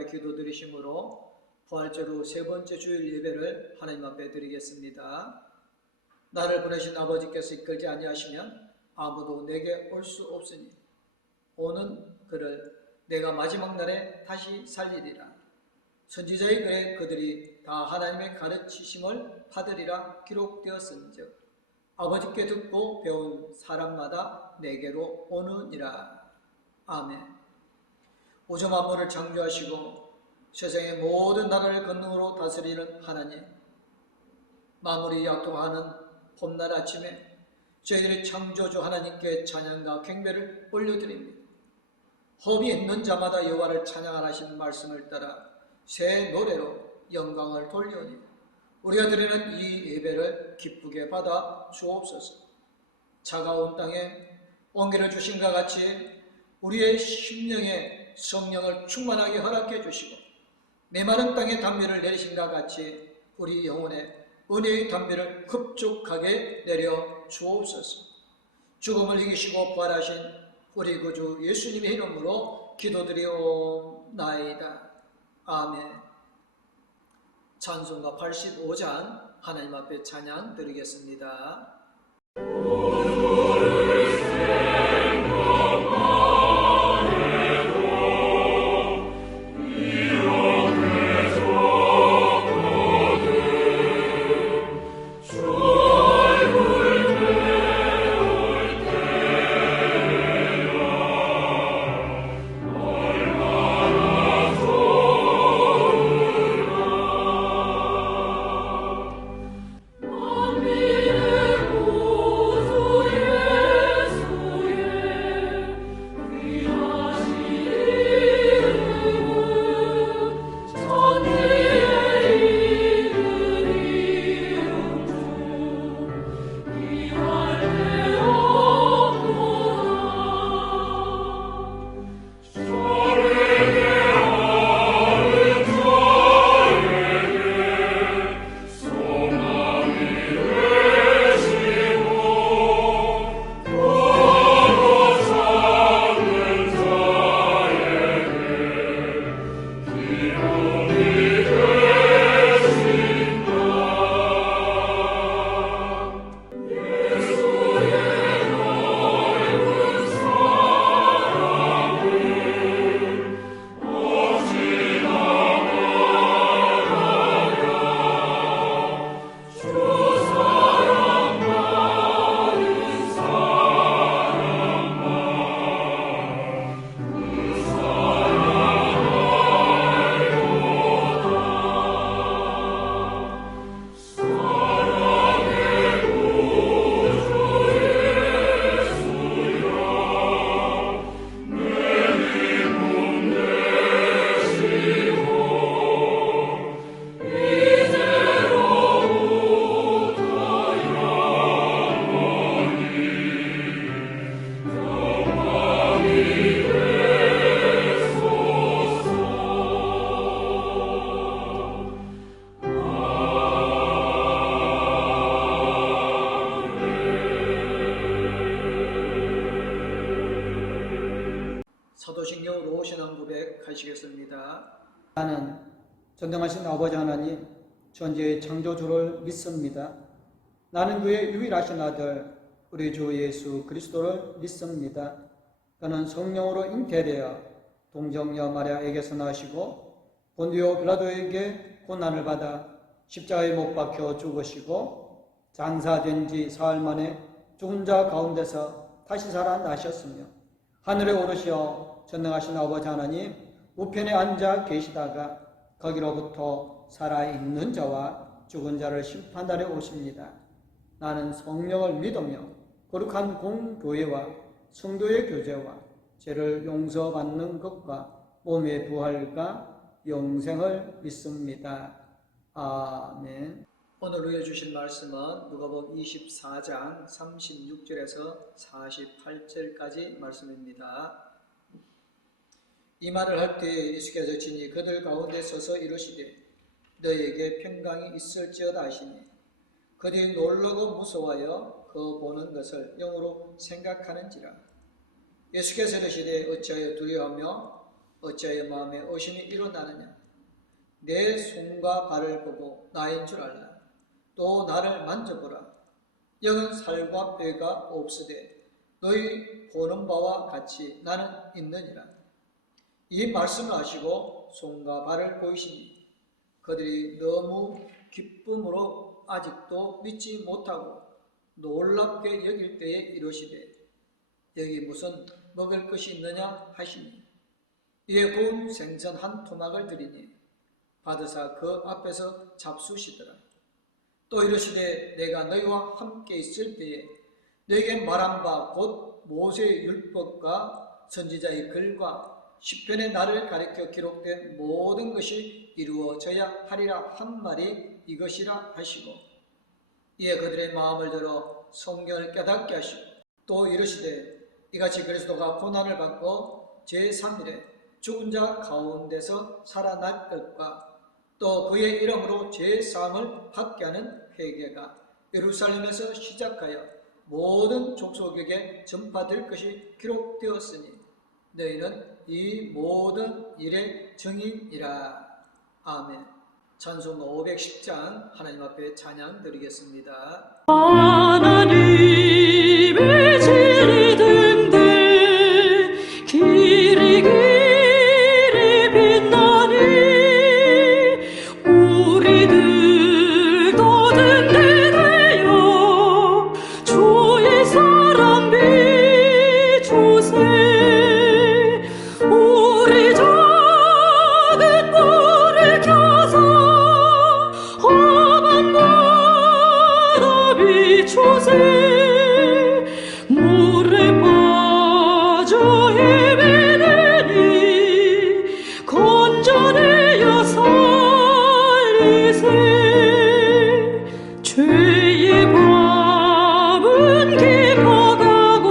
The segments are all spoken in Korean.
앞에 기도드리심으로 부활절 후 세 번째 주일 예배를 하나님 앞에 드리겠습니다. 나를 보내신 아버지께서 이끌지 아니하시면 아무도 내게 올 수 없으니 오는 그를 내가 마지막 날에 다시 살리리라. 선지자의 글에 그들이 다 하나님의 가르치심을 받으리라 기록되었은즉 아버지께 듣고 배운 사람마다 내게로 오느니라. 아멘. 우주 만물을 창조하시고 세상의 모든 나라를 권능으로 다스리는 하나님, 만물이 약통하는 봄날 아침에 저희들의 창조주 하나님께 찬양과 경배를 올려드립니다. 허비 있는 자마다 여호와를 찬양하라신 말씀을 따라 새 노래로 영광을 돌리오니 우리가 드리는 이 예배를 기쁘게 받아 주옵소서. 차가운 땅에 온기를 주신 것 같이 우리의 심령에 성령을 충만하게 허락해 주시고 메마른 땅에 단미를 내리신 것 같이 우리 영혼에 은혜의 단미를 흡족하게 내려 주옵소서. 죽음을 이기시고 부활하신 우리 구주 예수님의 이름으로 기도드리옵나이다. 아멘. 찬송가 85장 하나님 앞에 찬양 드리겠습니다. 사도신경으로 신앙 고백하시겠습니다. 나는 전능하신 아버지 하나님 전지의 창조주를 믿습니다. 나는 그의 유일하신 아들 우리 주 예수 그리스도를 믿습니다. 그는 성령으로 잉태되어 동정녀 마리아에게서 나시고 본디오 빌라도에게 고난을 받아 십자가에 못 박혀 죽으시고 장사된 지 사흘 만에 죽은 자 가운데서 다시 살아나셨으며 하늘에 오르시어 전능하신 아버지 하나님 우편에 앉아 계시다가 거기로부터 살아있는 자와 죽은 자를 심판하러 오십니다. 나는 성령을 믿으며 거룩한 공교회와 성도의 교제와 죄를 용서받는 것과 몸의 부활과 영생을 믿습니다. 아멘. 오늘 우리에게 주신 말씀은 누가복음 24장 36절에서 48절까지 말씀입니다. 이 말을 할 때 예수께서 친히 그들 가운데 서서 이르시되 너희에게 평강이 있을지어다 하시니 그들이 놀라고 무서워하여 그 보는 것을 영으로 생각하는지라. 예수께서 이르시되 어찌하여 두려워하며 어찌하여 마음에 의심이 일어나느냐? 내 손과 발을 보고 나인 줄 알라. 또 나를 만져보라. 영은 살과 뼈가 없으되 너희 보는 바와 같이 나는 있느니라. 이 말씀을 하시고 손과 발을 보이시니 그들이 너무 기쁨으로 아직도 믿지 못하고 놀랍게 여길 때에 이르시되 여기 무슨 먹을 것이 있느냐 하시니 이에 구운 생선 한 토막을 드리니 받으사 그 앞에서 잡수시더라. 또 이르시되 내가 너희와 함께 있을 때에 너희에게 말한 바 곧 모세의 율법과 선지자의 글과 시편에 나를 가리켜 기록된 모든 것이 이루어져야 하리라 한 말이 이것이라 하시고 이에 그들의 마음을 들어 성경을 깨닫게 하시고 또 이르시되 이같이 그리스도가 고난을 받고 제3일에 죽은 자 가운데서 살아날 것과 또 그의 이름으로 제사함을 받게 하는 회개가 예루살렘에서 시작하여 모든 족속에게 전파될 것이 기록되었으니 너희는 이 모든 일의 증인이라. 아멘. 찬송 510장 하나님 앞에 찬양 드리겠습니다. 하나님의 진리 등대 길이 길이 빛나니 우리들도 등대되어 주의 사랑 비추세. 우리 작은 불을 켜서 험한 바다 비추세. 물에 빠져 헤매느니 건져내어 살리세. 죄의 밤은 깊어가고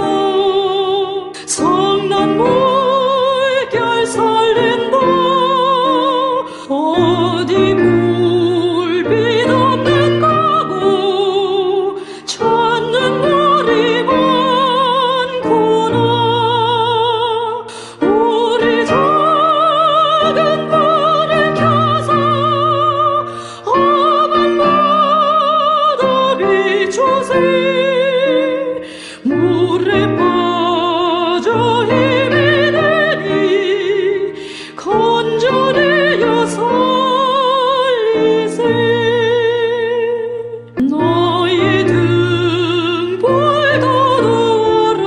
성난 물결 설린다. 어디 물빛 없는 가고 찾는 날이 많구나. 우리 작은 불을 켜서 험한 바다 비추세. 물에 빠져 헤매느니 건져내어 살리세. 너희 등불 돋우어라.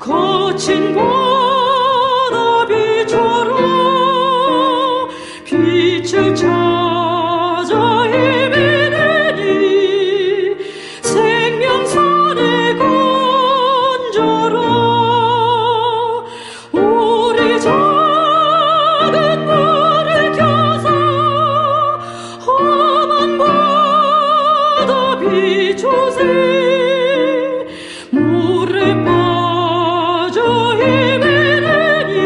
거친 바다 비춰라. 빛을 찾아 헤매느니 생명선에 건져라. 우리 작은 불을 켜서 험한 바다 비추세. 물에 빠져 헤매느니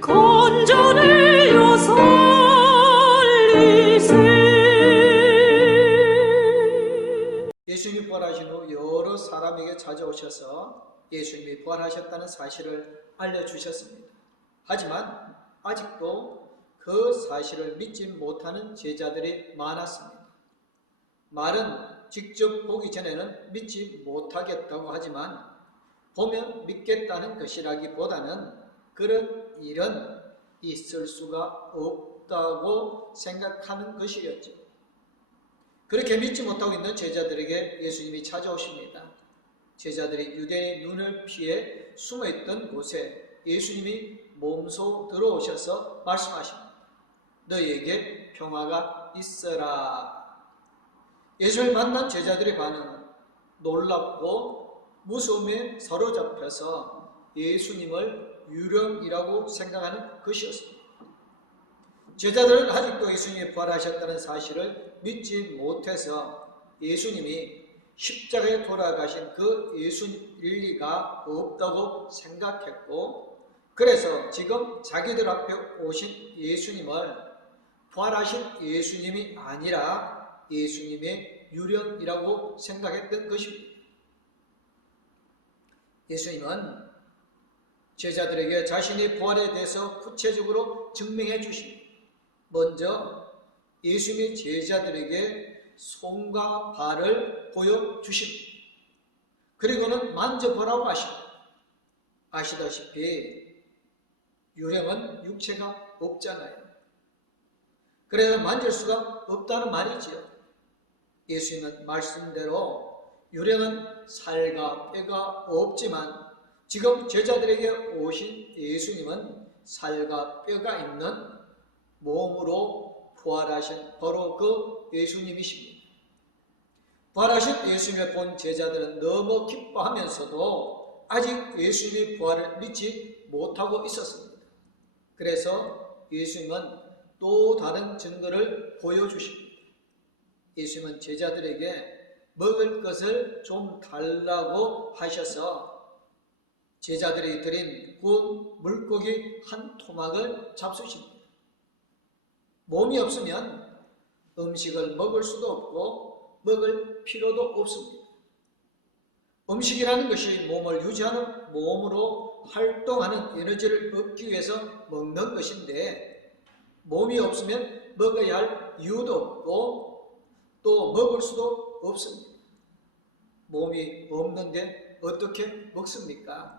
건져내어 살리세. 예수님이 부활하신 후 여러 사람에게 찾아오셔서 예수님이 부활하셨다는 사실을 알려주셨습니다. 하지만 아직도 그 사실을 믿지 못하는 제자들이 많았습니다. 말은 직접 보기 전에는 믿지 못하겠다고 하지만 보면 믿겠다는 것이라기보다는 그런 일은 있을 수가 없다고 생각하는 것이었죠. 그렇게 믿지 못하고 있는 제자들에게 예수님이 찾아오십니다. 제자들이 유대인의 눈을 피해 숨어있던 곳에 예수님이 몸소 들어오셔서 말씀하십니다. 너희에게 평화가 있어라. 예수를 만난 제자들의 반응은 놀랍고 무서움에 사로잡혀서 예수님을 유령이라고 생각하는 것이었습니다. 제자들은 아직도 예수님이 부활하셨다는 사실을 믿지 못해서 예수님이 십자가에 돌아가신 그 예수님 일리가 없다고 생각했고, 그래서 지금 자기들 앞에 오신 예수님을 부활하신 예수님이 아니라 예수님의 유령이라고 생각했던 것입니다. 예수님은 제자들에게 자신의 부활에 대해서 구체적으로 증명해 주십니다. 먼저 예수님이 제자들에게 손과 발을 보여주십니다. 그리고는 만져보라고 하십니다. 아시다시피 유령은 육체가 없잖아요. 그래서 만질 수가 없다는 말이지요. 예수님은 말씀대로 유령은 살과 뼈가 없지만 지금 제자들에게 오신 예수님은 살과 뼈가 있는 몸으로 부활하신 바로 그 예수님이십니다. 부활하신 예수님을 본 제자들은 너무 기뻐하면서도 아직 예수님의 부활을 믿지 못하고 있었습니다. 그래서 예수님은 또 다른 증거를 보여주십니다. 예수님은 제자들에게 먹을 것을 좀 달라고 하셔서 제자들이 드린 구운 물고기 한 토막을 잡수십니다. 몸이 없으면 음식을 먹을 수도 없고 먹을 필요도 없습니다. 음식이라는 것이 몸을 유지하는 몸으로 활동하는 에너지를 얻기 위해서 먹는 것인데 몸이 없으면 먹어야 할 이유도 없고 또 먹을 수도 없습니다. 몸이 없는데 어떻게 먹습니까?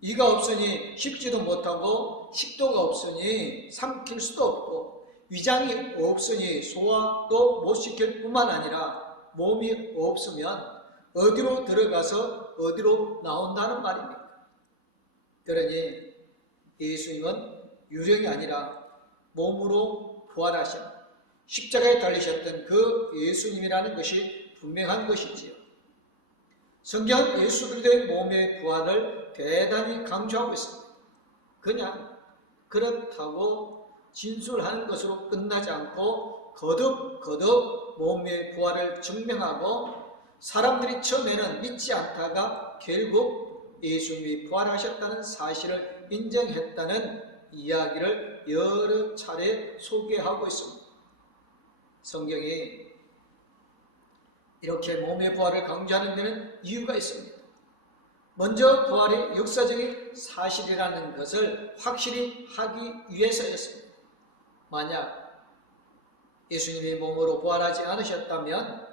이가 없으니 씹지도 못하고 식도가 없으니 삼킬 수도 없고 위장이 없으니 소화도 못 시킬 뿐만 아니라 몸이 없으면 어디로 들어가서 어디로 나온다는 말입니까? 그러니 예수님은 유령이 아니라 몸으로 부활하신 십자가에 달리셨던 그 예수님이라는 것이 분명한 것이지요. 성경은 예수 그리스도의 몸의 부활을 대단히 강조하고 있습니다. 그냥 그렇다고 진술하는 것으로 끝나지 않고 거듭 몸의 부활을 증명하고 사람들이 처음에는 믿지 않다가 결국 예수님이 부활하셨다는 사실을 인정했다는 이야기를 여러 차례 소개하고 있습니다. 성경이 이렇게 몸의 부활을 강조하는 데는 이유가 있습니다. 먼저 부활이 역사적인 사실이라는 것을 확실히 하기 위해서였습니다. 만약 예수님이 몸으로 부활하지 않으셨다면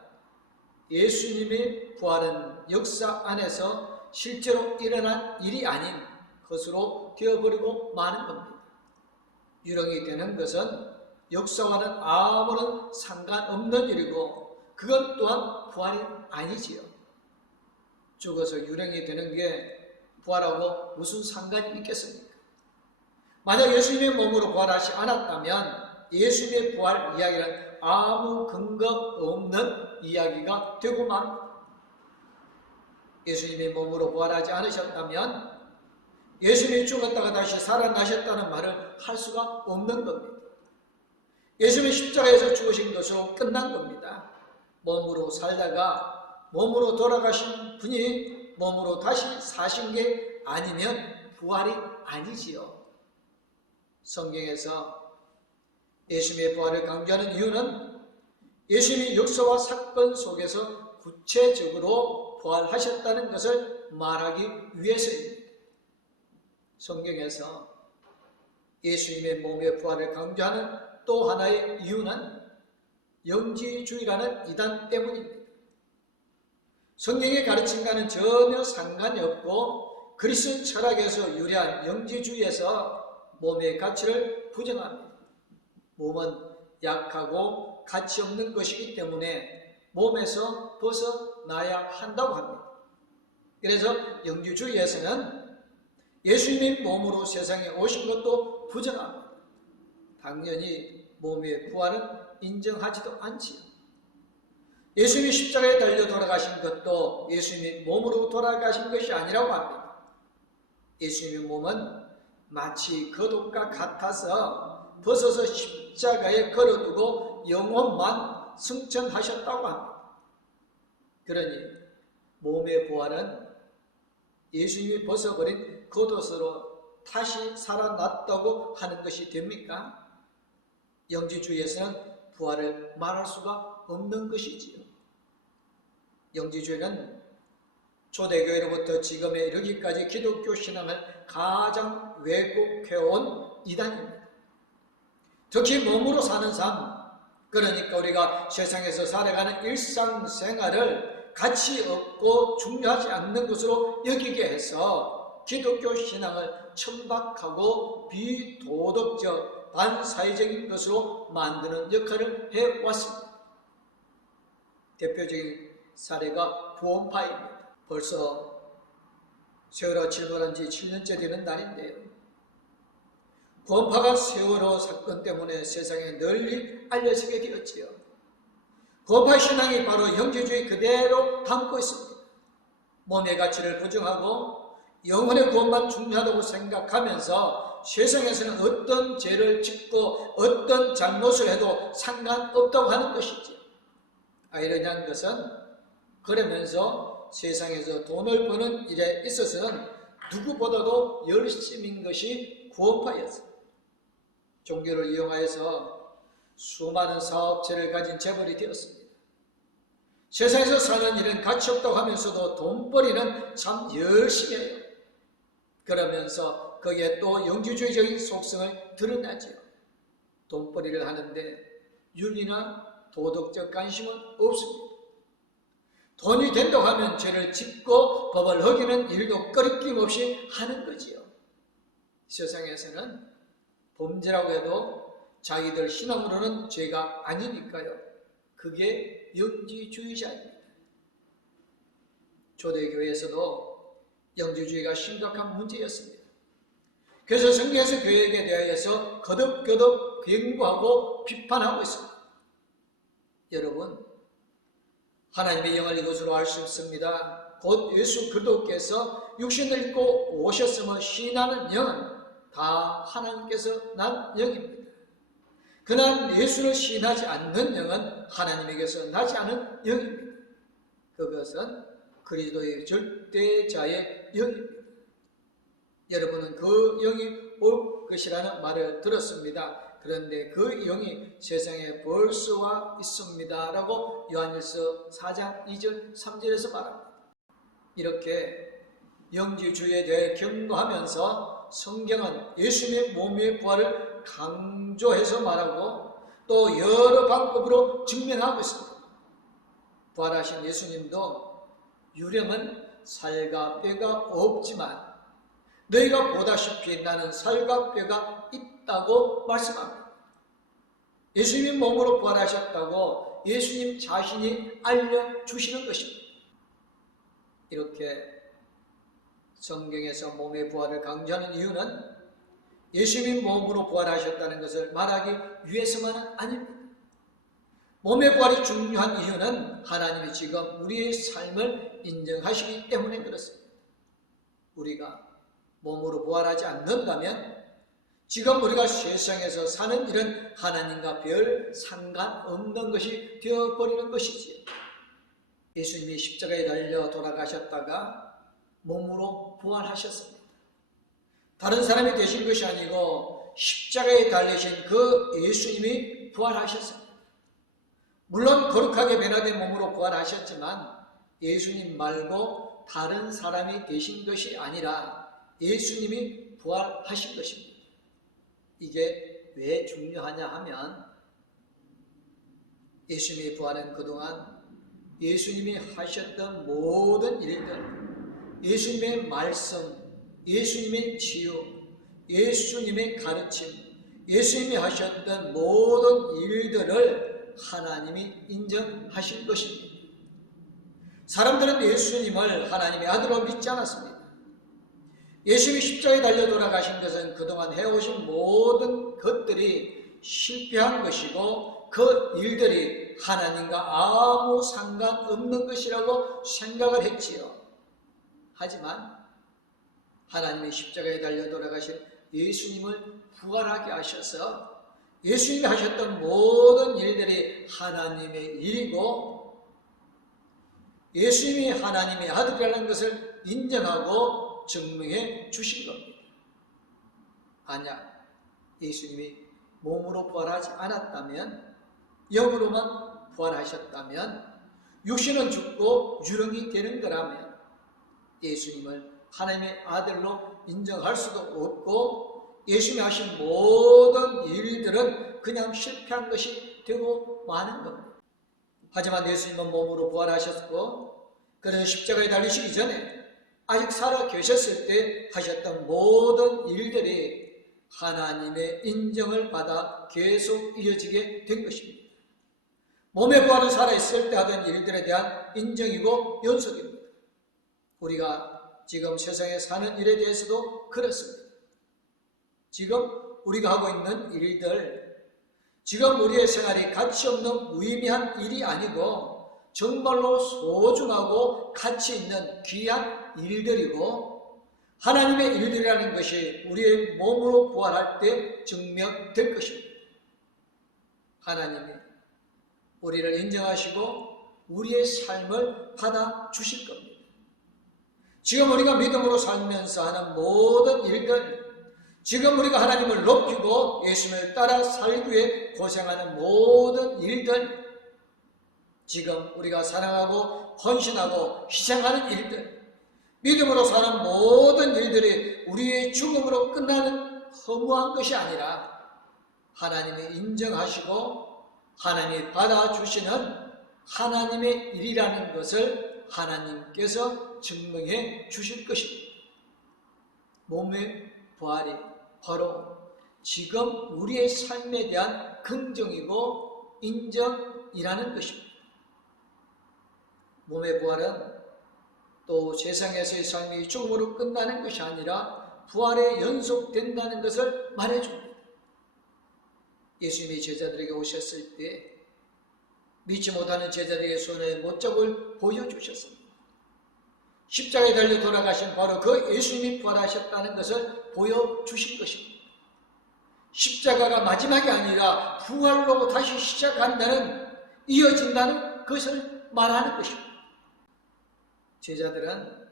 예수님의 부활은 역사 안에서 실제로 일어난 일이 아닌 것으로 되어버리고 마는 겁니다. 유령이 되는 것은 역사와는 아무런 상관없는 일이고 그것 또한 부활이 아니지요. 죽어서 유령이 되는 게 부활하고 무슨 상관이 있겠습니까? 만약 예수님의 몸으로 부활하지 않았다면 예수님의 부활 이야기는 아무 근거 없는 이야기가 되고 맙니다. 예수님의 몸으로 부활하지 않으셨다면 예수님이 죽었다가 다시 살아나셨다는 말을 할 수가 없는 겁니다. 예수님이 십자가에서 죽으신 것으로 끝난 겁니다. 몸으로 살다가 몸으로 돌아가신 분이 몸으로 다시 사신 게 아니면 부활이 아니지요. 성경에서 예수님의 부활을 강조하는 이유는 예수님이 역사와 사건 속에서 구체적으로 부활하셨다는 것을 말하기 위해서입니다. 성경에서 예수님의 몸의 부활을 강조하는 또 하나의 이유는 영지주의라는 이단 때문입니다. 성경의 가르침과는 전혀 상관이 없고 그리스도 철학에서 유래한 영지주의에서 몸의 가치를 부정합니다. 몸은 약하고 가치 없는 것이기 때문에 몸에서 벗어나야 한다고 합니다. 그래서 영지주의에서는 예수님이 몸으로 세상에 오신 것도 부정합니다. 당연히 몸의 부활은 인정하지도 않지요. 예수님이 십자가에 달려 돌아가신 것도 예수님이 몸으로 돌아가신 것이 아니라고 합니다. 예수님의 몸은 마치 겉옷과 같아서 벗어서 십자가에 걸어두고 영혼만 승천하셨다고 합니다. 그러니 몸의 부활은 예수님이 벗어버린 겉옷으로 다시 살아났다고 하는 것이 됩니까? 영지주의에서는 부활을 말할 수가 없는 것이지요. 영지주의는 초대교회로부터 지금에 이르기까지 기독교 신앙을 가장 왜곡해온 이단입니다. 특히 몸으로 사는 삶, 그러니까 우리가 세상에서 살아가는 일상생활을 가치 없고 중요하지 않는 것으로 여기게 해서 기독교 신앙을 천박하고 비도덕적, 반사회적인 것으로 만드는 역할을 해왔습니다. 대표적인 사례가 구원파입니다. 벌써 세월호 출발한 지 7년째 되는 날인데요. 구원파가 세월호 사건 때문에 세상에 널리 알려지게 되었지요. 구원파 신앙이 바로 형제주의 그대로 담고 있습니다. 몸의 가치를 부정하고 영혼의 구원만 중요하다고 생각하면서 세상에서는 어떤 죄를 짓고 어떤 잘못을 해도 상관없다고 하는 것이죠. 아이러니한 것은 그러면서 세상에서 돈을 버는 일에 있어서는 누구보다도 열심인 것이 구원파였습니다. 종교를 이용하여서 수많은 사업체를 가진 재벌이 되었습니다. 세상에서 사는 일은 가치 없다고 하면서도 돈벌이는 참 열심히 해요. 그러면서 거기에 또 영주주의적인 속성을 드러내죠. 돈벌이를 하는데 윤리나 도덕적 관심은 없습니다. 돈이 된다고 하면 죄를 짓고 법을 어기는 일도 꺼리낌 없이 하는 거지요. 세상에서는 범죄라고 해도 자기들 신앙으로는 죄가 아니니까요. 그게 영지주의자입니다. 초대교회에서도 영지주의가 심각한 문제였습니다. 그래서 성경에서 교회에 대하여서 거듭거듭 경고하고 비판하고 있습니다. 여러분, 하나님의 영을 이것으로 알 수 있습니다. 곧 예수 그리스도께서 육신을 입고 오셨음을 시인하는 영은 다 하나님께서 난 영입니다. 그러나 예수를 시인하지 않는 영은 하나님에게서 나지 않은 영입니다. 그것은 그리스도의 절대자의 영입니다. 여러분은 그 영이 올 것이라는 말을 들었습니다. 그런데 그 영이 세상에 벌써 와 있습니다 라고 요한일서 4장 2절 3절에서 말합니다. 이렇게 영지주의에 대해 경고하면서 성경은 예수님의 몸의 부활을 강조해서 말하고 또 여러 방법으로 증명하고 있습니다. 부활하신 예수님도 유령은 살과 뼈가 없지만 너희가 보다시피 나는 살과 뼈가 있다고 말씀합니다. 예수님이 몸으로 부활하셨다고 예수님 자신이 알려주시는 것입니다. 이렇게 성경에서 몸의 부활을 강조하는 이유는 예수님이 몸으로 부활하셨다는 것을 말하기 위해서만은 아닙니다. 몸의 부활이 중요한 이유는 하나님이 지금 우리의 삶을 인정하시기 때문에 그렇습니다. 우리가 몸으로 부활하지 않는다면 지금 우리가 세상에서 사는 일은 하나님과 별 상관없는 것이 되어버리는 것이지요. 예수님이 십자가에 달려 돌아가셨다가 몸으로 부활하셨습니다. 다른 사람이 되신 것이 아니고 십자가에 달리신 그 예수님이 부활하셨습니다. 물론 거룩하게 변화된 몸으로 부활하셨지만 예수님 말고 다른 사람이 되신 것이 아니라 예수님이 부활하신 것입니다. 이게 왜 중요하냐 하면 예수님의 부활은 그동안 예수님이 하셨던 모든 일들, 예수님의 말씀, 예수님의 치유, 예수님의 가르침, 예수님이 하셨던 모든 일들을 하나님이 인정하신 것입니다. 사람들은 예수님을 하나님의 아들로 믿지 않았습니다. 예수님이 십자가에 달려 돌아가신 것은 그동안 해오신 모든 것들이 실패한 것이고 그 일들이 하나님과 아무 상관없는 것이라고 생각을 했지요. 하지만 하나님이 십자가에 달려 돌아가신 예수님을 부활하게 하셔서 예수님이 하셨던 모든 일들이 하나님의 일이고 예수님이 하나님의 아들이라는 것을 인정하고 증명해 주신 겁니다. 만약 예수님이 몸으로 부활하지 않았다면, 영으로만 부활하셨다면 육신은 죽고 유령이 되는 거라면 예수님을 하나님의 아들로 인정할 수도 없고 예수님이 하신 모든 일들은 그냥 실패한 것이 되고 마는 겁니다. 하지만 예수님은 몸으로 부활하셨고 그래서 십자가에 달리시기 전에 아직 살아 계셨을 때 하셨던 모든 일들이 하나님의 인정을 받아 계속 이어지게 된 것입니다. 몸의 부활은 살아있을 때 하던 일들에 대한 인정이고 연속입니다. 우리가 지금 세상에 사는 일에 대해서도 그렇습니다. 지금 우리가 하고 있는 일들, 지금 우리의 생활이 가치 없는 무의미한 일이 아니고 정말로 소중하고 가치 있는 귀한 일들이고 하나님의 일들이라는 것이 우리의 몸으로 부활할 때 증명될 것입니다. 하나님이 우리를 인정하시고 우리의 삶을 받아주실 겁니다. 지금 우리가 믿음으로 살면서 하는 모든 일들, 지금 우리가 하나님을 높이고 예수님을 따라 살기 위해 고생하는 모든 일들, 지금 우리가 사랑하고 헌신하고 희생하는 일들, 믿음으로 사는 모든 일들이 우리의 죽음으로 끝나는 허무한 것이 아니라 하나님이 인정하시고 하나님이 받아주시는 하나님의 일이라는 것을 하나님께서 증명해 주실 것입니다. 몸의 부활이 바로 지금 우리의 삶에 대한 긍정이고 인정이라는 것입니다. 몸의 부활은 또 세상에서의 삶이 죽음으로 끝나는 것이 아니라 부활에 연속된다는 것을 말해줍니다. 예수님이 제자들에게 오셨을 때 믿지 못하는 제자들에게 손에 못자국을 보여주셨습니다. 십자가에 달려 돌아가신 바로 그 예수님이 부활하셨다는 것을 보여주신 것입니다. 십자가가 마지막이 아니라 부활로 다시 시작한다는, 이어진다는 것을 말하는 것입니다. 제자들은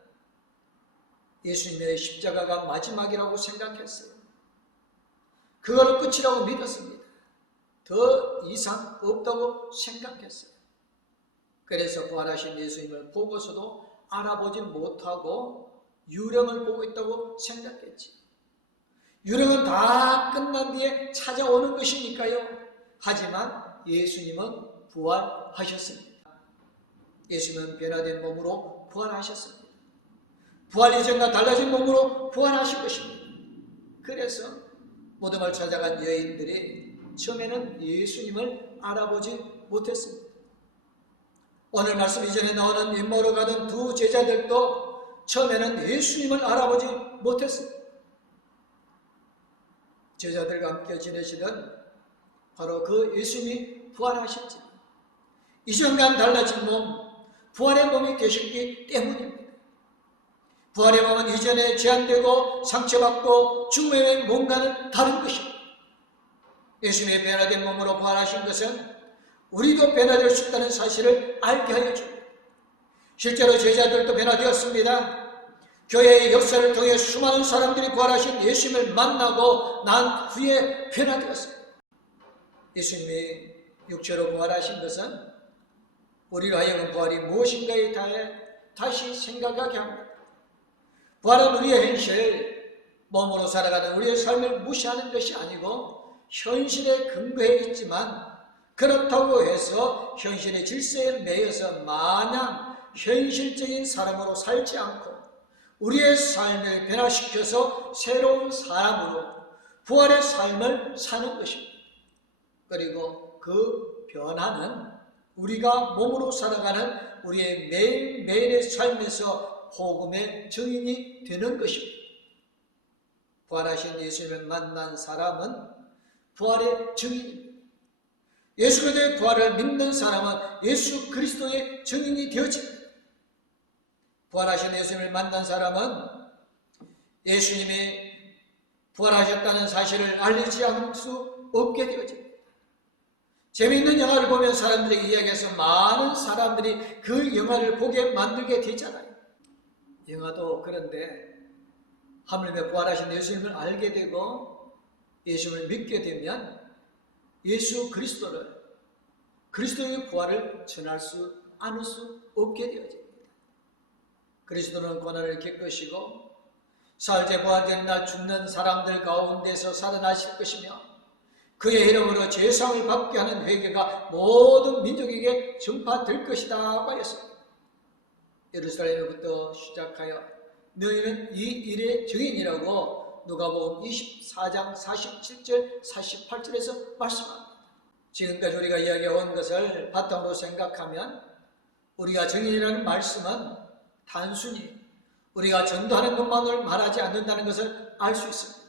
예수님의 십자가가 마지막이라고 생각했어요. 그걸 끝이라고 믿었습니다. 더 이상 없다고 생각했어요. 그래서 부활하신 예수님을 보고서도 알아보지 못하고 유령을 보고 있다고 생각했지. 유령은 다 끝난 뒤에 찾아오는 것이니까요. 하지만 예수님은 부활하셨습니다. 예수님은 변화된 몸으로 부활하셨습니다. 부활 이전과 달라진 몸으로 부활하신 것입니다. 그래서 무덤을 찾아간 여인들이 처음에는 예수님을 알아보지 못했습니다. 오늘 말씀 이전에 나오는 엠마오로 가던 두 제자들도 처음에는 예수님을 알아보지 못했습니다. 제자들과 함께 지내시던 바로 그 예수님이 부활하셨지. 이전과는 달라진 몸, 부활의 몸이 되셨기 때문입니다. 부활의 몸은 이전에 제한되고 상처받고 죽음의 몸과는 다른 것입니다. 예수님의 변화된 몸으로 부활하신 것은 우리도 변화될 수 있다는 사실을 알게 하여 줍니다. 실제로 제자들도 변화되었습니다. 교회의 역사를 통해 수많은 사람들이 부활하신 예수님을 만나고 난 후에 변화되었습니다. 예수님이 육체로 부활하신 것은 우리로 하여금 부활이 무엇인가에 대해 다시 생각하게 합니다. 부활은 우리의 현실, 몸으로 살아가는 우리의 삶을 무시하는 것이 아니고 현실에 근거해 있지만 그렇다고 해서 현실의 질서에 매여서 마냥 현실적인 사람으로 살지 않고 우리의 삶을 변화시켜서 새로운 사람으로 부활의 삶을 사는 것입니다. 그리고 그 변화는 우리가 몸으로 살아가는 우리의 매일매일의 삶에서 복음의 증인이 되는 것입니다. 부활하신 예수님을 만난 사람은 부활의 증인입니다. 예수 그리스도의 부활을 믿는 사람은 예수 그리스도의 증인이 되어집니다. 부활하신 예수님을 만난 사람은 예수님이 부활하셨다는 사실을 알리지 않을 수 없게 되어집니다. 재미있는 영화를 보면 사람들에게 이야기해서 많은 사람들이 그 영화를 보게 만들게 되잖아요. 영화도 그런데 하물며 부활하신 예수님을 알게 되고 예수님을 믿게 되면 예수 그리스도를, 그리스도의 부활을 전할 수 않을 수 없게 되어집니다. 그리스도는 고난을 겪으시고 사흘째 부활된 날 죽는 사람들 가운데서 살아나실 것이며 그의 이름으로 죄사함을 받게 하는 회개가 모든 민족에게 전파될 것이다 하였습니다. 예루살렘부터 시작하여 너희는 이 일의 증인이라고 누가복음 24장 47절 48절에서 말씀합니다. 지금까지 우리가 이야기해온 것을 바탕으로 생각하면 우리가 증인이라는 말씀은 단순히 우리가 전도하는 것만을 말하지 않는다는 것을 알 수 있습니다.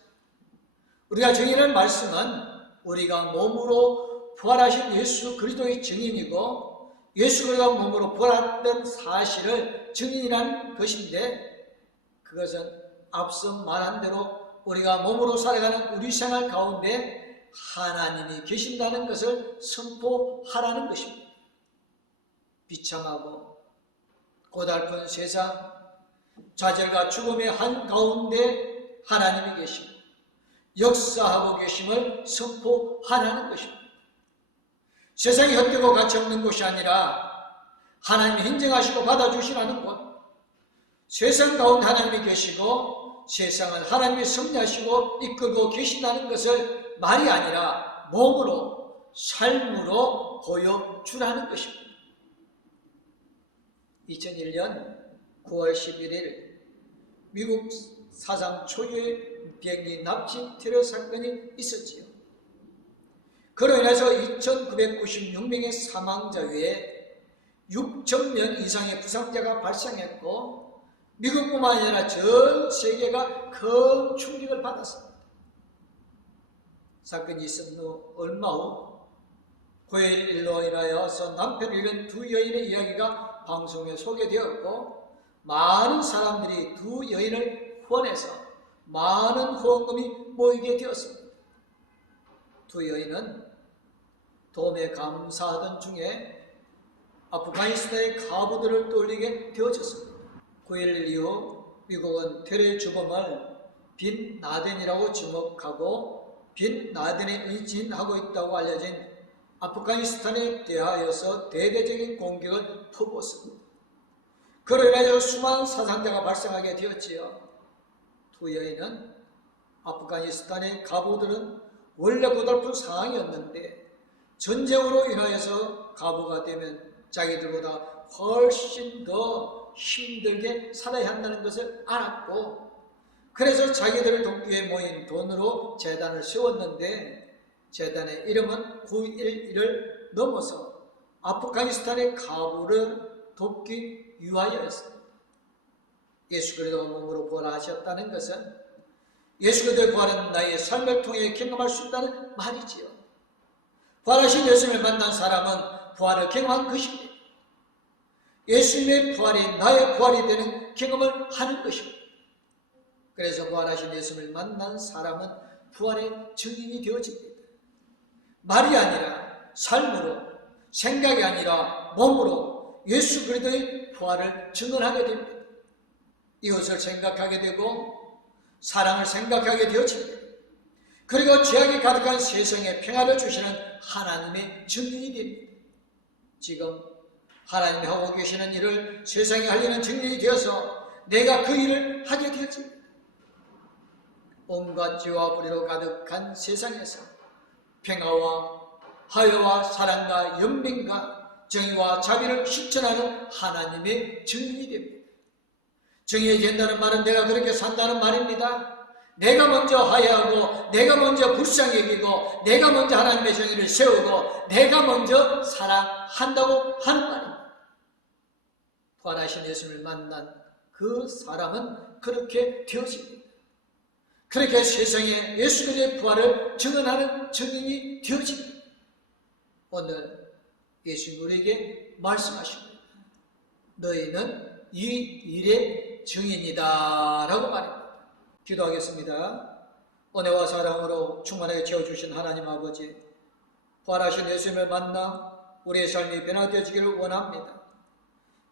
우리가 증인이라는 말씀은 우리가 몸으로 부활하신 예수 그리스도의 증인이고 예수 그리스도가 몸으로 부활했던 사실을 증인이라는 것인데 그것은 앞서 말한 대로 우리가 몸으로 살아가는 우리 생활 가운데 하나님이 계신다는 것을 선포하라는 것입니다. 비참하고 고달픈 세상, 좌절과 죽음의 한가운데 하나님이 계시고 역사하고 계심을 선포하라는 것입니다. 세상이 헛되고 가치없는 곳이 아니라 하나님이 인정하시고 받아주시라는 곳, 세상 가운데 하나님이 계시고 세상을 하나님이 섭리하시고 이끌고 계신다는 것을 말이 아니라 몸으로 삶으로 보여주라는 것입니다. 2001년 9월 11일 미국 사상 초유의 비행기 납치 테러 사건이 있었지요. 그로 인해서 2,996명의 사망자 외에 6,000명 이상의 부상자가 발생했고 미국뿐만 아니라 전 세계가 큰 충격을 받았습니다. 사건이 있은 후 얼마 후 고혈 일로 인하여서 남편을 잃은 두 여인의 이야기가 방송에 소개되었고 많은 사람들이 두 여인을 후원해서 많은 후원금이 모이게 되었습니다. 두 여인은 도움에 감사하던 중에 아프가니스탄의 가부들을 떠올리게 되어졌습니다. 9.11 이후 미국은 테러의 주범을 빈 라덴이라고 지목하고 빈 라덴에 의진하고 있다고 알려진 아프가니스탄에 대하여서 대대적인 공격을 퍼부었습니다. 그로 인하여 수많은 사상자가 발생하게 되었지요. 두 여인은 아프가니스탄의 가부들은 원래 고달픈 상황이었는데 전쟁으로 인하여서 가부가 되면 자기들보다 훨씬 더 힘들게 살아야 한다는 것을 알았고 그래서 자기들을 돕기 위해 모인 돈으로 재단을 세웠는데 재단의 이름은 9.11을 넘어서 아프가니스탄의 가부를 돕기 위하여였습니다. 예수 그리스도가 몸으로 부활하셨다는 것은 예수 그리스도의 부활은 나의 삶을 통해 경험할 수 있다는 말이지요. 부활하신 예수님을 만난 사람은 부활을 경험한 것입니다. 예수님의 부활이 나의 부활이 되는 경험을 하는 것입니다. 그래서 부활하신 예수님을 만난 사람은 부활의 증인이 되어집니다. 말이 아니라 삶으로, 생각이 아니라 몸으로 예수 그리스도의 부활을 증언하게 됩니다. 이웃을 생각하게 되고 사랑을 생각하게 되어집니다. 그리고 죄악이 가득한 세상에 평화를 주시는 하나님의 증인이 됩니다. 지금 하나님이 하고 계시는 일을 세상에 알리는 증인이 되어서 내가 그 일을 하게 되었습니다. 온갖 죄와 불의로 가득한 세상에서 평화와 화해와 사랑과 연민과 정의와 자비를 실천하는 하나님의 증인이 됩니다. 정의에 된다는 말은 내가 그렇게 산다는 말입니다. 내가 먼저 화해하고 내가 먼저 불쌍히 여기고 내가 먼저 하나님의 정의를 세우고 내가 먼저 사랑한다고 하는 말입니다. 부활하신 예수님을 만난 그 사람은 그렇게 되어집니다. 그렇게 세상에 예수 그리스도의 부활을 증언하는 증인이 되어집니다. 오늘 예수님 우리에게 말씀하십니다. 너희는 이 일의 증인이다 라고 말합니다. 기도하겠습니다. 은혜와 사랑으로 충만하게 채워주신 하나님 아버지, 부활하신 예수님을 만나 우리의 삶이 변화되어지기를 원합니다.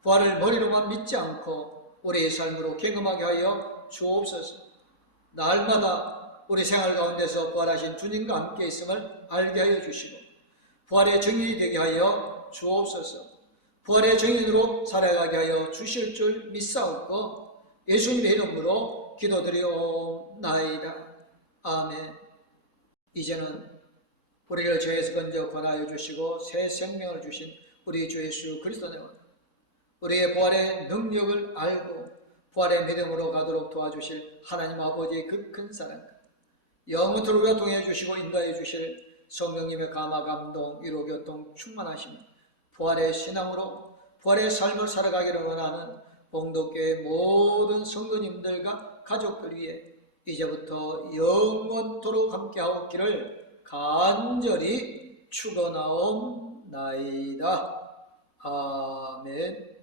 부활을 머리로만 믿지 않고 우리의 삶으로 경험하게 하여 주옵소서. 날마다 우리 생활 가운데서 부활하신 주님과 함께 있음을 알게 하여 주시고 부활의 증인이 되게 하여 주옵소서. 부활의 증인으로 살아가게 하여 주실 줄 믿사옵고 예수님의 이름으로 기도드리옵나이다. 아멘. 이제는 우리를 죄에서 건져 권하여 주시고 새 생명을 주신 우리 주 예수 그리스도는 우리의 부활의 능력을 알고 부활의 믿음으로 가도록 도와주실 하나님 아버지의 그 큰 사랑, 영원토록 우리와 동행해 주시고 인도해 주실 성령님의 감화 감동 위로 교통 충만하시며 부활의 신앙으로 부활의 삶을 살아가기를 원하는 봉독교회 모든 성도님들과 가족들 위해 이제부터 영원토록 함께하옵기를 간절히 축원하옵나이다. 아멘.